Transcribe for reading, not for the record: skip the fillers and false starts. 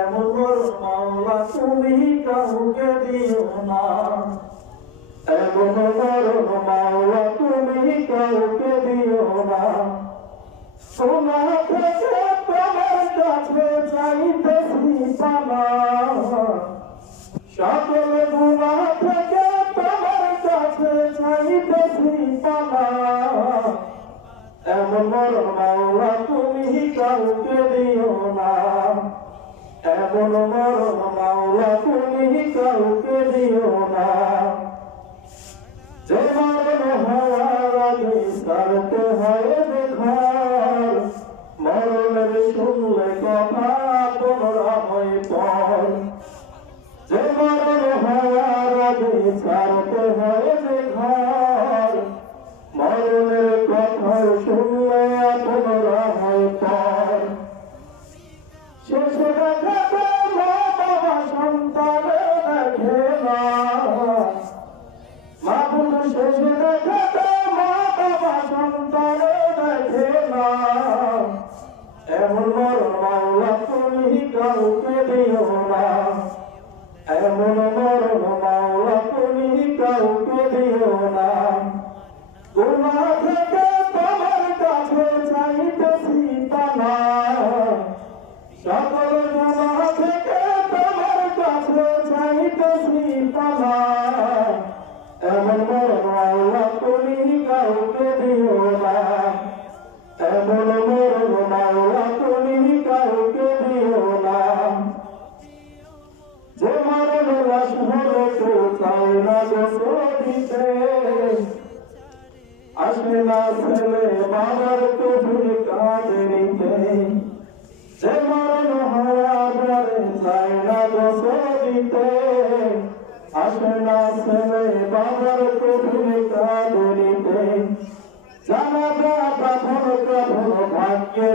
এমন মরণ মাওলা তুমি কাউকে দিও না, এমন মরণ মাওলা তুমি কাউকে দিও না। সোনা থেকে তোমার কাছে চাইতেছি পানা, সকল গুনাহ থেকে তোমার কাছে চাইতেছি পানা। এমন মরণ মাওলা তুমি কাউকে দিও না, এমন মরণ মাওলা তুমি কাউকে দিও না। যে মরণ হওয়ার আগে ছাড়তে হয় ঘর, মরণের শুনলে কথা পুনরায় পর। যে মরণ হওয়ার আগে ছাড়তে হয় ঘর, মরণের কথা শুনলে পুনরায় পর। শেষে দেখাতে মা বাবা সন্তানে দেখে না, মাবুদ শেষে দেখাতে মা বাবা সন্তানে দেখে না। এমন মরণ মাওলা তুমি কাউকে দিও না, এমন মরণ মাওলা তুমি কাউকে দিও না। গুনাহ থেকে তোমার কাছে চাইতেছি পানা, সকল গুনাহ থেকে তোমার কাছে চাইতেছি পানা। এমন মরণ মাওলা তুমি কাউকে দিও না, এমন মরণ মাওলা তুমি কাউকে দিও না। যে মরণ লাশ হলে কেউ চায় না গোসল দিতে, আসে না ছেলে বাবার কঠিন কাঁধে নিতে। যে মরণ হওয়ার পরে চায় না গোসল দিতে, আসে না ছেলে বাবার কঠিন কাঁধে নিতে। জানাজা কাফন কাফন ভাগ্যে